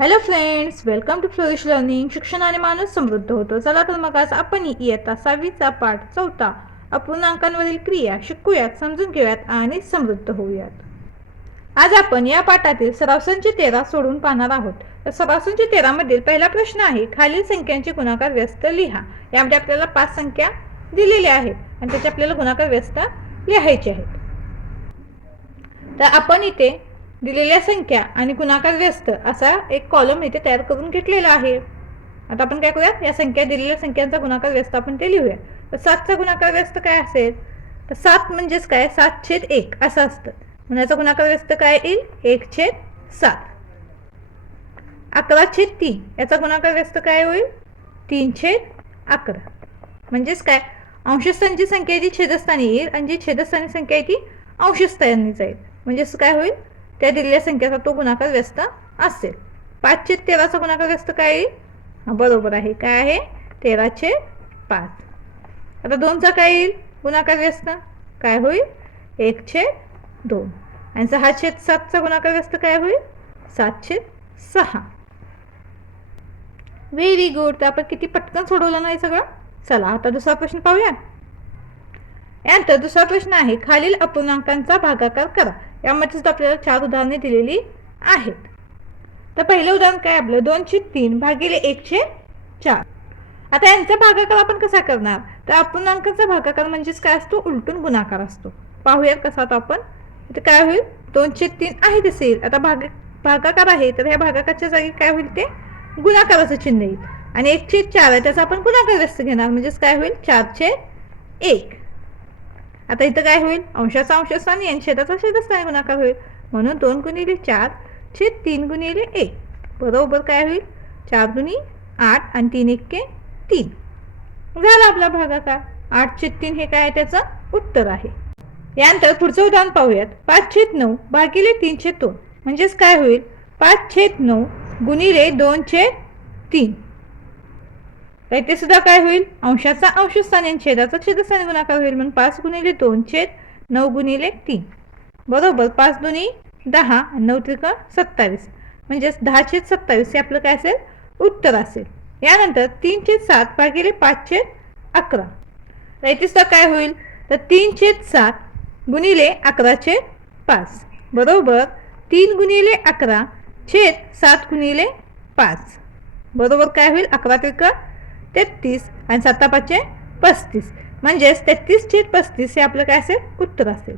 Hello friends welcome to flourish learning शिक्षणाने माणूस समृद्ध होतो. चला तर मग आज आपण इयत्ता सहावीचा पाठ चौथा अपूर्णांकांवरील क्रिया शिकूयात समजून घेऊयात आणि समृद्ध होऊयात. आज आपण या पाठातील सरासंची तेरा सोडून पाहणार आहोत. तर सरासंची तेरामधील पहिला प्रश्न आहे खालील संख्यांचे गुणाकार व्यस्त लिहा. यामध्ये आपल्याला पाच संख्या दिलेल्या आहेत आणि त्याचे आपल्याला गुणाकार व्यस्त लिहायचे आहेत. तर आपण इथे दिलेल्या संख्या आणि गुणाकार व्यस्त असा एक कॉलम इथे तयार करून घेतलेला आहे. आता आपण काय करूया या संख्या दिलेल्या संख्यांचा गुणाकार व्यस्त आपण ते लिहूया. तर सातचा गुणाकार व्यस्त काय असेल? तर सात म्हणजेच काय? सात छेद एक असं असतं. म्हणून याचा गुणाकार व्यस्त काय येईल? एक छेद सात. अकरा छेद तीन याचा गुणाकार व्यस्त काय होईल? तीन छेद अकरा. म्हणजेच काय? अंशस्थांची संख्या आहे ती छेदस्थानी येईल आणि जी छेदस्थानी संख्या आहे ती अंशस्थानी जाईल म्हणजेच काय होईल? त्या दिलेल्या संख्येचा तो गुणाकार व्यस्त असेल. पाचशे तेराचा गुणाकार व्यस्त काय? येईल बरोबर आहे. काय आहे? तेराशे पाच. आता दोनचा काय येईल? गुणाकार व्यस्त. काय होईल? एकशे दोन. आणि सहाशे सातचा गुणाकार व्यस्त काय होईल? सातशे सहा. व्हेरी गुड तर आपण किती पटकन सोडवलं नाही सगळं? चला आता दुसरा प्रश्न पाहूया. यानंतर दुसरा प्रश्न आहे. खालील अपूर्णांकांचा भागाकार करा. यामध्ये आपल्याला चार उदाहरणे दिलेली आहेत. तर पहिलं उदाहरण काय आपलं? दोनशे तीन भागिले एकशे चार. आता यांचा भागाकार आपण कसा करणार? तर अपूर्णांकाचा भागाकार म्हणजेच काय असतो? उलटून गुणाकार असतो. पाहूयात कसा तो आपण. तर काय होईल? दोनशे तीन आहे दिसेल. आता भाग भागाकार आहे. तर ह्या भागाकारच्या जागी काय होईल ते? गुणाकाराचं चिन्ह येईल. आणि एकशे चार आहे त्याचा आपण गुणाकार व्यस्त घेणार. म्हणजेच काय होईल? चारशे एक. आता इथं काय होईल? अंशाचा अंशस्थानी आणि शेताचा शेतस्थानी गुणाकार होईल. म्हणून दोन गुणिले चार छेद तीन गुणिले एक. बरोबर काय होईल? चार गुणी आठ आणि तीन एक के तीन. झाला आपला भागाकार. आठ छेद तीन हे काय आहे? त्याचं उत्तर आहे. यानंतर पुढचं उदाहरण पाहूयात. पाच छेद नऊ भागिले तीन छेद दोन. म्हणजेच काय होईल? पाच छेद नऊ गुणिले दोन छेद तीन. तर इथे सुद्धा काय होईल? अंशाचा अंशस्थाने आणि छेदाचा छेदस्थानी गुणाकार होईल म्हणून पाच गुणिले दोन छेद नऊ गुणिले तीन. बरोबर? पाच दोन्ही दहा नऊ त्रिक सत्तावीस. म्हणजेच दहा छेद सत्तावीस हे आपलं काय असेल? उत्तर असेल. यानंतर तीन छेद सात भागिले पाच छेद अकरा. तर इथे सुद्धा काय होईल? तर तीन छेद सात गुणिले अकरा छेद पाच. बरोबर? तीन गुणिले अकरा छेद सात गुणिले पाच. बरोबर काय होईल? अकरा त्रिक तेहतीस आणि सत्ता पाचशे पस्तीस. म्हणजेच तेहतीस छेद पस्तीस हे आपलं काय असेल? उत्तर असेल.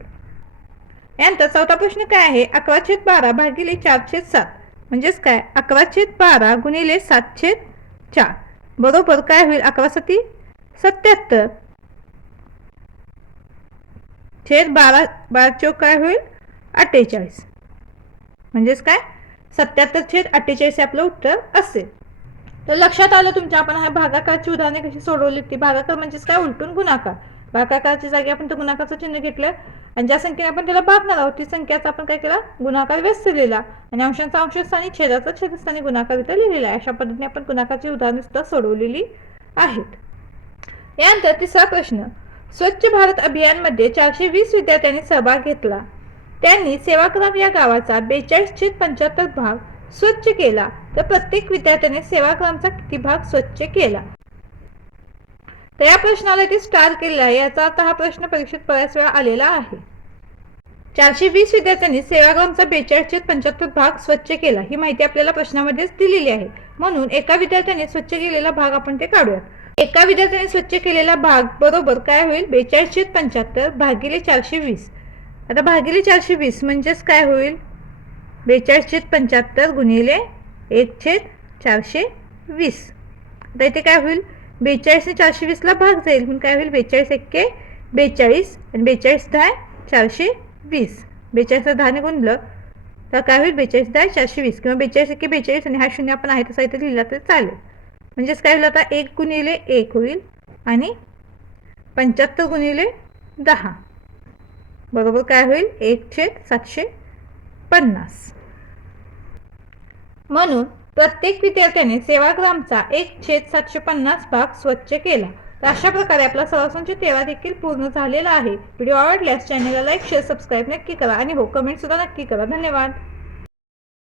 यानंतर चौथा प्रश्न काय आहे? अकरा छेद बारा भागिले चार छेद सात. म्हणजेच काय? अकरा छेद बारा गुणिले सात छेद चार. बरोबर काय होईल अकरा सती? सत्याहत्तर. छेद बारा बारा चौक काय होईल? अठ्ठेचाळीस. म्हणजेच काय? सत्याहत्तर छेद अठ्ठेचाळीस हे आपलं उत्तर असेल. तर लक्षात आलं तुमच्या आपण ह्या भागाकारची उदाहरणे कशी सोडवली ती. भागाकार म्हणजेच काय? उलटून गुणाकार. भागाकारच्या जागी आपण तर गुणाकारचं चिन्ह घेतलं. आणि ज्या संख्येने आपण त्याला भागणार आहोत ती संख्याचा आपण काय केला? गुणाकार व्यस्त लिहिला. आणि अंशांचा अंशस्थानी छेदाचा छेदस्थानी गुणाकार इथं लिहिलेला आहे. अशा पद्धतीने आपण गुणाकारची उदाहरणे सुद्धा सोडवलेली आहेत. यानंतर तिसरा प्रश्न. स्वच्छ भारत अभियानमध्ये चारशे वीस विद्यार्थ्यांनी सहभाग घेतला. त्यांनी सेवाग्राम या गावाचा बेचाळीस छेद पंच्याहत्तर भाग स्वच्छ केला. तर प्रत्येक विद्यार्थ्याने सेवाग्रामचा किती भाग स्वच्छ केला? तर या प्रश्नाला इथे स्टार केलेला आहे. याचा अर्थ हा प्रश्न परीक्षेत बऱ्याच वेळा आलेला आहे. चारशे वीस विद्यार्थ्यांनी सेवाग्रामचा बेचाळीसशे पंच्याहत्तर भाग स्वच्छ केला. ही माहिती आपल्याला प्रश्नामध्येच दिलेली आहे. म्हणून एका विद्यार्थ्याने स्वच्छ केलेला भाग आपण ते काढूयात. एका विद्यार्थ्याने स्वच्छ केलेला भाग बरोबर काय होईल? बेचाळीसशे पंच्याहत्तर भागिले चारशे वीस. आता भागिले चारशे वीस म्हणजेच काय होईल? बेचाळीस छेद पंच्याहत्तर गुणिले एक छेद चारशे वीस. आता इथे काय होईल? बेचाळीस चारशे वीसला भाग जाईल. म्हणून काय होईल? बेचाळीस एक्के बेचाळीस आणि बेचाळीस दहा चारशे वीस. बेचाळीसला दहाने गुणलं तर काय होईल? बेचाळीस दहा चारशे वीस. किंवा बेचाळीस एक्के बेचाळीस आणि हा शून्य आपण आहे तसा इथे लिहिला तर चालेल. म्हणजेच काय होईल आता? एक गुणिले एक होईल आणि पंच्याहत्तर गुणिले दहा. बरोबर काय होईल? एक छेद सातशे पन्नास. म्हणून प्रत्येक विद्यार्थ्याने सेवाग्रामचा एक छेद सातशे पन्नास भाग स्वच्छ केला. तर अशा प्रकारे आपला सरासंच तेरा देखील पूर्ण झालेला आहे. व्हिडिओ आवडल्यास चॅनलला लाईक शेअर सबस्क्राईब नक्की करा. आणि हो कमेंट सुद्धा नक्की करा. धन्यवाद.